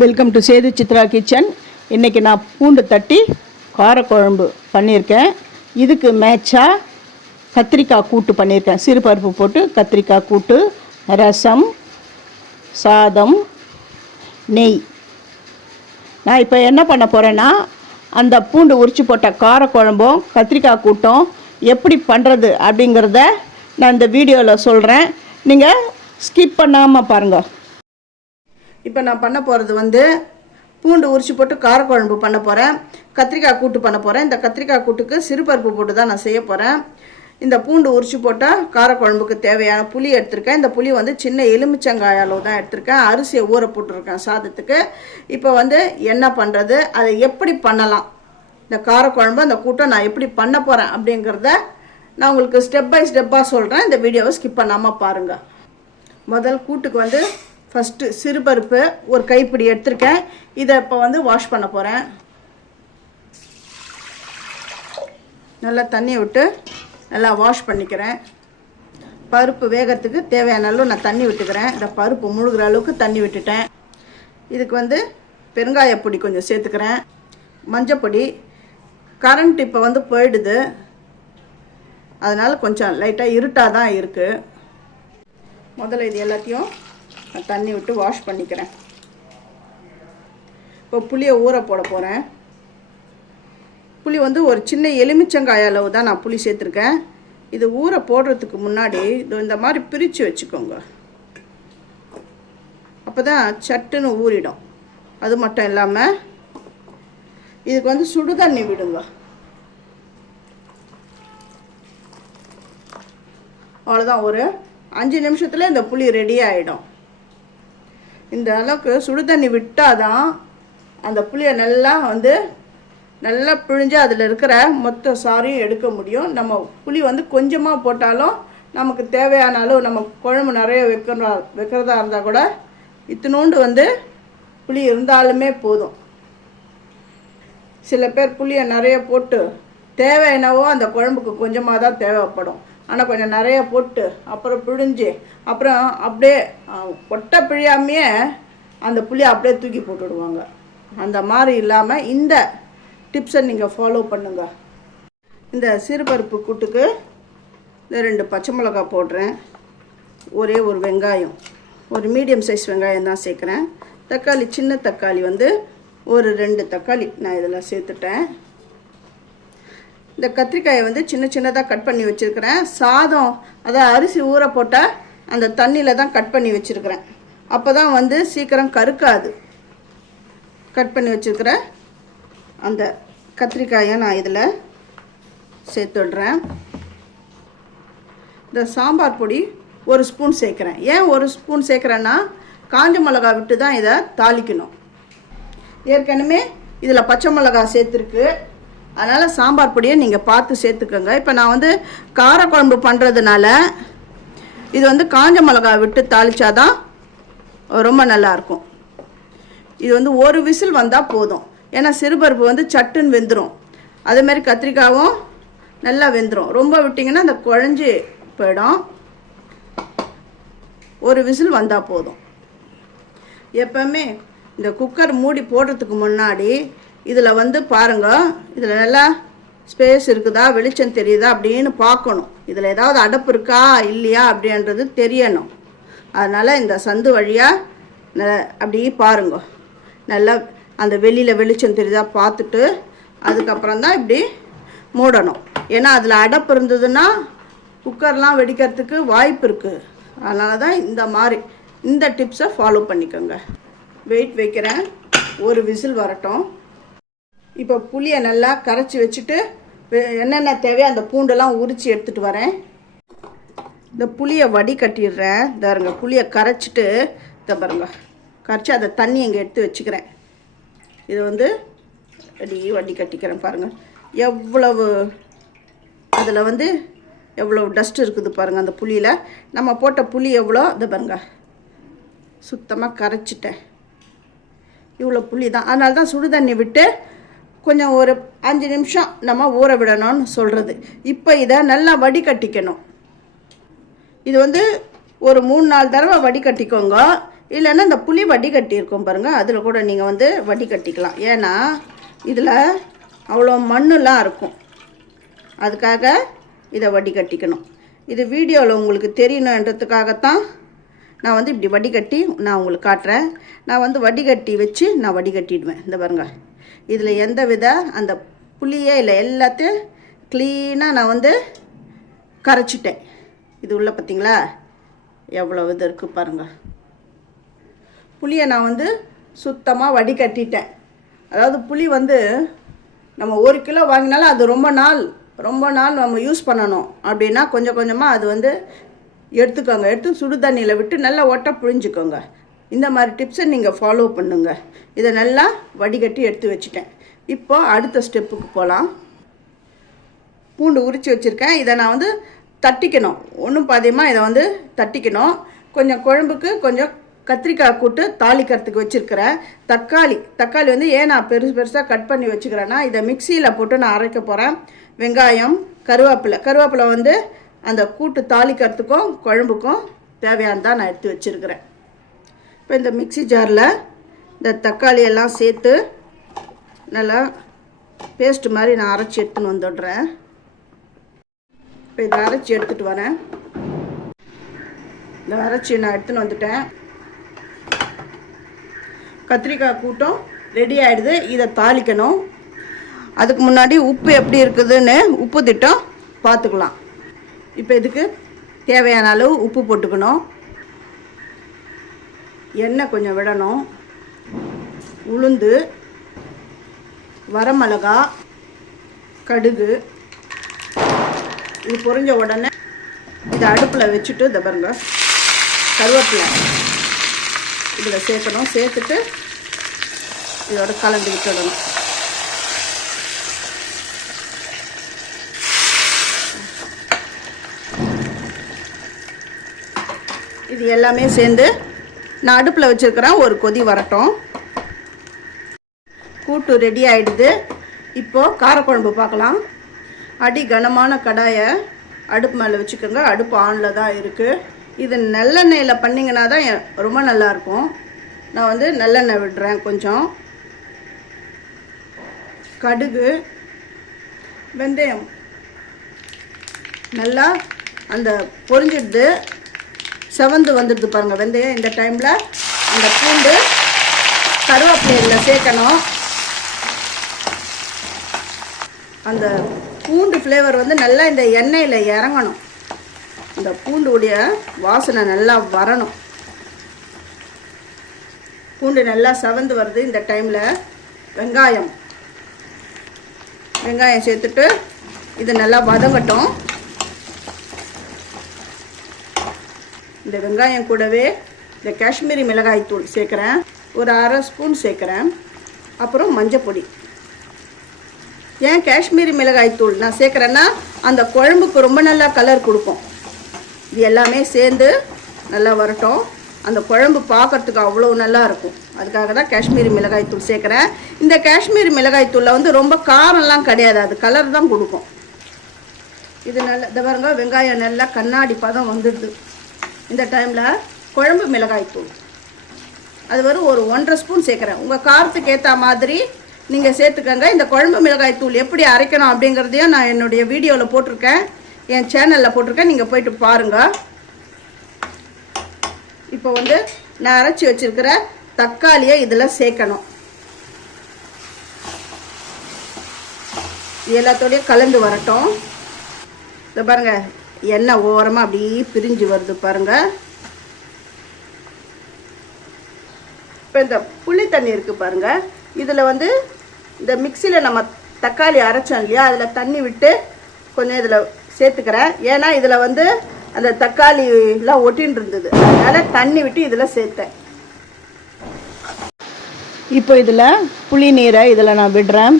Welcome to Sethu Chitra kitchen இன்றைக்கி நான் பூண்டு தட்டி காரக்குழம்பு பண்ணியிருக்கேன். இதுக்கு மேட்சாக கத்திரிக்காய் கூட்டு பண்ணியிருக்கேன். சிறுபருப்பு போட்டு கத்திரிக்காய் கூட்டு ரசம் சாதம் நெய். நான் இப்போ என்ன பண்ண போகிறேன்னா அந்த பூண்டு உரிச்சு போட்ட காரக்குழம்பும் கத்திரிக்காய் கூட்டம் எப்படி பண்ணுறது அப்படிங்கிறத நான் இந்த வீடியோவில் சொல்கிறேன் நீங்கள் ஸ்கிப் பண்ணாமல் பாருங்கள் இப்போ நான் பண்ண போகிறது வந்து பூண்டு உரிச்சு போட்டு காரக்குழம்பு பண்ண போகிறேன் கத்திரிக்காய் கூட்டு பண்ண போகிறேன் இந்த கத்திரிக்காய் கூட்டுக்கு சிறுபருப்பு போட்டு தான் நான் செய்ய போகிறேன் இந்த பூண்டு உரிச்சு போட்டால் காரக்குழம்புக்கு தேவையான புளி எடுத்திருக்கேன். இந்த புளி வந்து சின்ன எலுமிச்சங்காய் அளவு தான் எடுத்திருக்கேன். அரிசியை ஊற போட்டிருக்கேன் சாதத்துக்கு. இப்போ வந்து என்ன பண்ணுறது அதை எப்படி பண்ணலாம்? இந்த காரக்குழம்பு அந்த கூட்டம் நான் எப்படி பண்ண போகிறேன் அப்படிங்கிறத நான் உங்களுக்கு ஸ்டெப் பை ஸ்டெப்பாக சொல்கிறேன் இந்த வீடியோவை ஸ்கிப் பண்ணாமல் பாருங்கள் முதல் கூட்டுக்கு வந்து ஃபஸ்ட்டு சிறுபருப்பு ஒரு கைப்பிடி எடுத்திருக்கேன். இதை இப்போ வந்து வாஷ் பண்ண போகிறேன் நல்லா தண்ணியை விட்டு நல்லா வாஷ் பண்ணிக்கிறேன். பருப்பு வேகிறதுக்கு தேவையான அளவு நான் தண்ணி விட்டுக்கிறேன். இந்த பருப்பு முழுகிற அளவுக்கு தண்ணி விட்டுட்டேன். இதுக்கு வந்து பெருங்காயப்பொடி கொஞ்சம் சேர்த்துக்கிறேன். மஞ்சப்பொடி கரண்ட் இப்போ வந்து போயிடுது. அதனால் கொஞ்சம் லைட்டாக இருட்டாக தான் இருக்குது முதல்ல இது எல்லாத்தையும் நான் தண்ணி விட்டு வாஷ் பண்ணிக்கிறேன். இப்போ புளியை ஊற போட போகிறேன் புளி வந்து ஒரு சின்ன எலுமிச்சங்காய் அளவு தான் நான் புளி சேர்த்துருக்கேன். இது ஊற போடுறதுக்கு முன்னாடி இந்த மாதிரி பிரித்து வச்சுக்கோங்க. அப்போ தான் சட்டுன்னு ஊறிடும். அது மட்டும் இல்லாமல் இதுக்கு வந்து சுடுதண்ணி விடுங்க. அவ்வளோதான் ஒரு அஞ்சு நிமிஷத்தில் இந்த புளி ரெடி ஆகிடும் இந்த அளவுக்கு சுடுதண்ணி விட்டால் தான் அந்த புளியை நல்லா வந்து நல்லா பிழிஞ்சு அதில் இருக்கிற மொத்த சாரையும் எடுக்க முடியும். நம்ம புளி வந்து கொஞ்சமாக போட்டாலும் நமக்கு தேவையான அளவு நம்ம குழம்பு நிறைய வைக்கிறா வைக்கிறதா இருந்தால் கூட இத்தினோண்டு வந்து புளி இருந்தாலுமே போதும். சில பேர் புளியை நிறைய போட்டு தேவை என்னவோ அந்த குழம்புக்கு கொஞ்சமாக தான் தேவைப்படும். ஆனால் கொஞ்சம் நிறைய போட்டு அப்புறம் பிழிஞ்சு அப்புறம் அப்படியே ஒட்டை பிழியாமையே அந்த புளியை அப்படியே தூக்கி போட்டுடுவாங்க. அந்த மாதிரி இல்லாமல் இந்த டிப்ஸை நீங்கள் ஃபாலோ பண்ணுங்க. இந்த சிறுபருப்பு கூட்டுக்கு இந்த ரெண்டு பச்சை மிளகாய் போடுறேன். ஒரே ஒரு வெங்காயம். ஒரு மீடியம் சைஸ் வெங்காயம் தான் சேர்க்குறேன். தக்காளி சின்ன தக்காளி வந்து ஒரு ரெண்டு தக்காளி நான் இதில் சேர்த்துட்டேன். இந்த கத்திரிக்காயை வந்து சின்ன சின்னதாக கட் பண்ணி வச்சுருக்கிறேன். சாதம் அதாவது அரிசி ஊற போட்டால் அந்த தண்ணியில் தான் கட் பண்ணி வச்சுருக்கிறேன். அப்போ தான் வந்து சீக்கிரம் கருக்காது. கட் பண்ணி வச்சுருக்கிற அந்த கத்திரிக்காயை நான் இதில் சேர்த்துடுறேன் இந்த சாம்பார் பொடி ஒரு ஸ்பூன் சேர்க்குறேன். ஏன் ஒரு ஸ்பூன் சேர்க்குறேன்னா காஞ்ச மிளகா விட்டு தான் இதை தாளிக்கணும். ஏற்கனவே இதில் பச்சை மிளகா சேர்த்துருக்கு. அதனால் சாம்பார் பொடியை நீங்கள் பார்த்து சேர்த்துக்கோங்க. இப்போ நான் வந்து காரக்குழம்பு பண்ணுறதுனால இது வந்து காஞ்ச மிளகா விட்டு தாளித்தாதான் ரொம்ப நல்லாயிருக்கும் இது வந்து ஒரு விசில் வந்தால் போதும். ஏன்னா சிறுபருப்பு வந்து சட்டுன்னு வெந்துடும் அதேமாரி கத்திரிக்காவும் நல்லா வெந்துடும் ரொம்ப விட்டிங்கன்னா அந்த குழஞ்சி போயிடும். ஒரு விசில் வந்தால் போதும். எப்பவுமே இந்த குக்கர் மூடி போடுறதுக்கு முன்னாடி இதில் வந்து பாருங்க இதில் நல்லா ஸ்பேஸ் இருக்குதா வெளிச்சம் தெரியுதா அப்படின்னு பார்க்கணும். இதில் ஏதாவது அடப்பு இருக்கா இல்லையா அப்படின்றது தெரியணும். அதனால் இந்த சந்து வழியாக ந அப்படியே பாருங்க. நல்லா அந்த வெளியில் வெளிச்சம் தெரியுதா பார்த்துட்டு அதுக்கப்புறம் தான் இப்படி மூடணும். ஏன்னா அதில் அடப்பு இருந்ததுன்னா குக்கர்லாம் வெடிக்கிறதுக்கு வாய்ப்பு இருக்குது அதனால தான் இந்த மாதிரி இந்த டிப்ஸை ஃபாலோ பண்ணிக்கோங்க. வெயிட் வைக்கிறேன். ஒரு விசில் வரட்டும். இப்போ புளியை நல்லா கரைச்சி வச்சுட்டு என்னென்ன தேவையோ அந்த பூண்டெல்லாம் உரித்து எடுத்துகிட்டு வரேன். இந்த புளியை வடி கட்டிடுறேன். தருங்க புளியை கரைச்சிட்டு இதை பாருங்க கரைச்சி அதை தண்ணி இங்கே எடுத்து வச்சுக்கிறேன். இது வந்து வடி வடி கட்டிக்கிறேன் பாருங்கள் எவ்வளவு அதில் வந்து எவ்வளோ டஸ்ட் இருக்குது பாருங்கள் அந்த புளியில். நம்ம போட்ட புளி எவ்வளோ? இதை பாருங்க சுத்தமாக கரைச்சிட்டேன். இவ்வளோ புளி தான் அதனால தான் சுடு தண்ணி விட்டு கொஞ்சம் ஒரு அஞ்சு நிமிஷம் நம்ம ஊற விடணும்னு சொல்கிறது இப்போ இதை நல்லா வடிகட்டிக்கணும். இது வந்து ஒரு மூணு நாலு தடவை வடிகட்டிக்கோங்க. இல்லைன்னா இந்த புளி வடிகட்டி இருக்கும் பாருங்கள் அதில் கூட நீங்கள் வந்து வடிகட்டிக்கலாம். ஏன்னா இதில் அவ்வளோ மண்ணுலாம் இருக்கும். அதுக்காக இதை வடிகட்டிக்கணும். இது வீடியோவில் உங்களுக்கு தெரியணுன்றதுக்காகத்தான் நான் வந்து இப்படி வடிகட்டி நான் உங்களுக்கு காட்டுறேன். நான் வந்து வடிகட்டி வச்சு நான் வடிகட்டிடுவேன். இந்த பாருங்கள் இதில் எந்த வித அந்த புளியே இல்லை எல்லாத்தையும் க்ளீனாக நான் வந்து கரைச்சிட்டேன். இது உள்ள பார்த்தீங்களா எவ்வளோ இது இருக்குது பாருங்கள் புளியை நான் வந்து சுத்தமாக வடிகட்டிட்டேன். அதாவது புளி வந்து நம்ம ஒரு கிலோ வாங்கினாலும் அது ரொம்ப நாள் ரொம்ப நாள் நம்ம யூஸ் பண்ணணும். அப்படின்னா கொஞ்சம் கொஞ்சமாக அது வந்து எடுத்துக்கோங்க. எடுத்து சுடு தண்ணியில் விட்டு நல்லா ஒட்ட புழிஞ்சுக்கோங்க. இந்த மாதிரி டிப்ஸை நீங்கள் ஃபாலோ பண்ணுங்க. இதை நல்லா வடிகட்டி எடுத்து வச்சுட்டேன். இப்போ அடுத்த ஸ்டெப்புக்கு போகலாம் பூண்டு உரித்து வச்சுருக்கேன். இதை நான் வந்து தட்டிக்கணும். ஒன்றும் பாதியமாக இதை வந்து தட்டிக்கணும். கொஞ்சம் குழம்புக்கு கொஞ்சம் கத்திரிக்காய் கூட்டு தாளிக்கிறதுக்கு வச்சுருக்கிறேன் தக்காளி. தக்காளி வந்து ஏன் நான் பெருசு பெருசாக கட் பண்ணி வச்சுக்கிறேன்னா இதை மிக்சியில் போட்டு நான் அரைக்க போகிறேன் வெங்காயம் கருவேப்பிலை. கருவேப்பிலை வந்து அந்த கூட்டு தாளிக்கிறதுக்கும் குழம்புக்கும் தேவையானதான் நான் எடுத்து வச்சுருக்கிறேன். இப்போ இந்த மிக்ஸி ஜாரில் இந்த தக்காளியெல்லாம் சேர்த்து நல்லா பேஸ்ட் மாதிரி நான் அரைச்சி எடுத்துன்னு வந்துடுறேன். இப்போ இதை அரைச்சி எடுத்துகிட்டு வரேன். இந்த அரைச்சி நான் எடுத்துன்னு வந்துட்டேன். கத்திரிக்காய் கூட்டம் ரெடி ஆகிடுது இதை தாளிக்கணும். அதுக்கு முன்னாடி உப்பு எப்படி இருக்குதுன்னு உப்பு திட்டம் பார்த்துக்கலாம். இப்போ இதுக்கு தேவையான அளவு உப்பு போட்டுக்கணும். எண்ணெய் கொஞ்சம் விடணும். உளுந்து வரமிளகா கடுகு. இது பொறிஞ்ச உடனே இதை அடுப்பில் வச்சுட்டு இதை பாருங்க கருவேப்பிலை இதில் சேர்க்கணும். சேர்த்துட்டு இதோட கலந்து விட்டுடணும். இது எல்லாமே சேர்ந்து நான் அடுப்பில் வச்சுருக்கிறேன். ஒரு கொதி வரட்டும். கூட்டு ரெடி ஆகிடுது இப்போது காரக்குழம்பு பார்க்கலாம். அடி கனமான கடாயை அடுப்பு மேலே வச்சுக்கோங்க. அடுப்பு ஆனில் தான் இருக்குது இது நல்லெண்ணெயில் பண்ணிங்கன்னா தான் ரொம்ப நல்லாயிருக்கும் நான் வந்து நல்லெண்ணெய் விடுறேன் கொஞ்சம். கடுகு வெந்தயம். நல்லா அந்த பொரிஞ்சிடுது. செவந்து வந்துடுது பாருங்கள் வெந்தயம். இந்த டைமில் அந்த பூண்டு கருவேப்பிலையில் சேர்க்கணும். அந்த பூண்டு ஃப்ளேவர் வந்து நல்லா இந்த எண்ணெயில் இறங்கணும். இந்த பூண்டுடைய வாசனை நல்லா வரணும். பூண்டு நல்லா செவந்து வருது இந்த டைமில் வெங்காயம். வெங்காயம் சேர்த்துட்டு இது நல்லா வதங்கட்டும். இந்த வெங்காயம் கூடவே இந்த காஷ்மீரி மிளகாய் தூள் சேர்க்குறேன். ஒரு அரை ஸ்பூன் சேர்க்குறேன். அப்புறம் மஞ்சப்பொடி ஏன் காஷ்மீரி மிளகாய் தூள் நான் சேர்க்குறேன்னா அந்த குழம்புக்கு ரொம்ப நல்லா கலர் கொடுக்கும். இது எல்லாமே சேர்ந்து நல்லா வரட்டும். அந்த குழம்பு பார்க்கறதுக்கு அவ்வளோ நல்லா இருக்கும். அதுக்காக தான் காஷ்மீரி மிளகாய் தூள் சேர்க்குறேன். இந்த காஷ்மீரி மிளகாய் தூளில் வந்து ரொம்ப காரம்லாம் கிடையாது. அது கலர் தான் கொடுக்கும். இது நல்லா இந்த பாருங்க வெங்காயம் நல்லா கண்ணாடி பதம் வந்துடுது. இந்த டைமில் குழம்பு மிளகாய் தூள். அது வரும் ஒரு ஒன்றரை ஸ்பூன் சேர்க்குறேன். உங்கள் காரத்துக்கு ஏற்ற மாதிரி நீங்கள் சேர்த்துக்கங்க. இந்த குழம்பு மிளகாய் தூள் எப்படி அரைக்கணும் அப்படிங்கிறதையும் நான் என்னுடைய வீடியோவில் போட்டிருக்கேன். என் சேனலில் போட்டிருக்கேன். நீங்கள் போயிட்டு பாருங்கள் இப்போ வந்து நான் அரைச்சி வச்சுருக்கிற தக்காளியை இதில் சேர்க்கணும். எல்லாத்தோடையும் கலந்து வரட்டும். இதை பாருங்கள் எண்ணெய் ஓரமாக அப்படியே பிரிஞ்சு வருது பாருங்கள் இப்போ இந்த புளி தண்ணி இருக்குது பாருங்கள் இதில் வந்து இந்த மிக்சியில் நம்ம தக்காளி அரைச்சோம் இல்லையா? அதில் தண்ணி விட்டு கொஞ்சம் இதில் சேர்த்துக்கிறேன். ஏன்னா இதில் வந்து அந்த தக்காளி எல்லாம் ஒட்டின்னு இருந்தது. அதனால் தண்ணி விட்டு இதில் சேர்த்தேன். இப்போ இதில் புளி நீரை இதில் நான் விடுறேன்.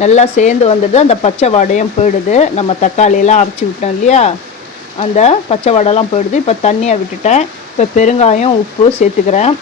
நல்லா சேர்ந்து வந்தது அந்த பச்சை வாடையும் போயிடுது. நம்ம தக்காளியெல்லாம் அரைச்சி விட்டோம் இல்லையா? அந்த பச்சை வாடைலாம் போயிடுது. இப்போ தண்ணியை விட்டுட்டேன். இப்போ பெருங்காயம் உப்பு சேர்த்துக்கிறேன்.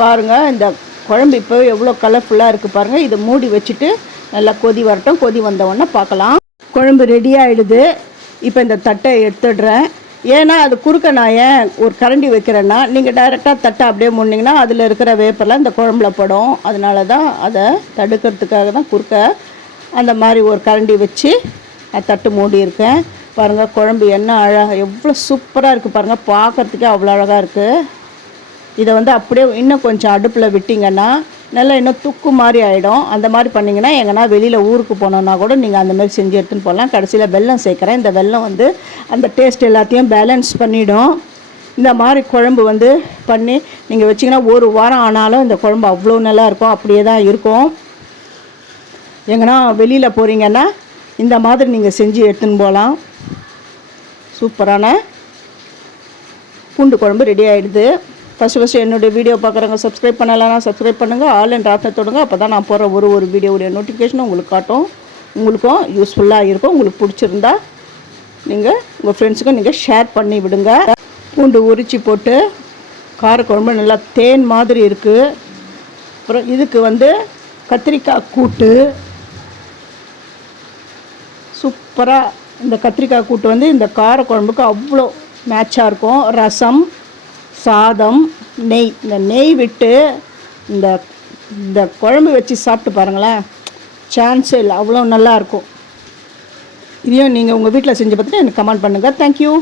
பாருங்கள் இந்த குழம்பு இப்போ எவ்வளோ கலர்ஃபுல்லாக இருக்குது பாருங்கள் இதை மூடி வச்சுட்டு நல்லா கொதி வரட்டும். கொதி வந்தவொடனே பார்க்கலாம். குழம்பு ரெடி ஆகிடுது இப்போ இந்த தட்டை எடுத்துடுறேன். ஏன்னா அது குறுக்க நான் ஏன் ஒரு கரண்டி வைக்கிறேன்னா நீங்கள் டைரெக்டாக தட்டை அப்படியே முன்னிங்கன்னா அதில் இருக்கிற வேப்பெல்லாம் இந்த குழம்புல படும். அதனால தான் அதை தடுக்கிறதுக்காக தான் குறுக்க அந்த மாதிரி ஒரு கரண்டி வச்சு நான் தட்டு மூடி இருக்கேன் பாருங்கள் குழம்பு என்ன அழகாக எவ்வளோ சூப்பராக இருக்குது பாருங்கள் பார்க்குறதுக்கே அவ்வளோ அழகாக இருக்குது இதை வந்து அப்படியே இன்னும் கொஞ்சம் அடுப்பில் விட்டிங்கன்னா நல்லா இன்னும் துக்கு மாதிரி ஆகிடும் அந்த மாதிரி பண்ணிங்கன்னா எங்கன்னா வெளியில் ஊருக்கு போனோன்னா கூட நீங்கள் அந்த மாதிரி செஞ்சு எடுத்துன்னு போகலாம் கடைசியில் வெல்லம் சேர்க்குறேன். இந்த வெல்லம் வந்து அந்த டேஸ்ட் எல்லாத்தையும் பேலன்ஸ் பண்ணிவிடும் இந்த மாதிரி குழம்பு வந்து பண்ணி நீங்கள் வச்சிங்கன்னா ஒரு வாரம் ஆனாலும் இந்த குழம்பு அவ்வளோ நல்லா இருக்கும். அப்படியே தான் இருக்கும். எங்கன்னா வெளியில் போகிறீங்கன்னா இந்த மாதிரி நீங்கள் செஞ்சு எடுத்துன்னு போகலாம் சூப்பரான பூண்டு குழம்பு ரெடி ஆகிடுது ஃபஸ்ட்டு ஃபஸ்ட்டு என்னுடைய வீடியோ பார்க்குறவங்க சப்ஸ்கிரைப் பண்ணலைன்னா சப்ஸ்கிரைப் பண்ணுங்கள் ஆல் அண்ட் ஆப்ஷன் தொடுங்க. அப்போ தான் நான் போகிற ஒரு ஒரு வீடியோவுடைய நோட்டிஃபிகேஷனும் உங்களுக்கு காட்டும். உங்களுக்கும் யூஸ்ஃபுல்லாக இருக்கும். உங்களுக்கு பிடிச்சிருந்தா நீங்கள் உங்கள் ஃப்ரெண்ட்ஸுக்கும் நீங்கள் ஷேர் பண்ணி விடுங்க. பூண்டு உரித்து போட்டு காரக்குழம்பு நல்லா தேன் மாதிரி இருக்குது அப்புறம் இதுக்கு வந்து கத்திரிக்காய் கூட்டு சூப்பராக இந்த கத்திரிக்காய் கூட்டு வந்து இந்த காரக்குழம்புக்கு அவ்வளோ மேட்சாக இருக்கும். ரசம் சாதம் நெய். இந்த நெய் விட்டு இந்த இந்த குழம்பு வச்சு சாப்பிட்டு பாருங்களேன். சான்ஸே இல்லை. அவ்வளோ நல்லாயிருக்கும் இதையும் நீங்கள் உங்கள் வீட்டில் செஞ்சு பார்த்துட்டு எனக்கு கமெண்ட் பண்ணுங்கள் தேங்க்யூ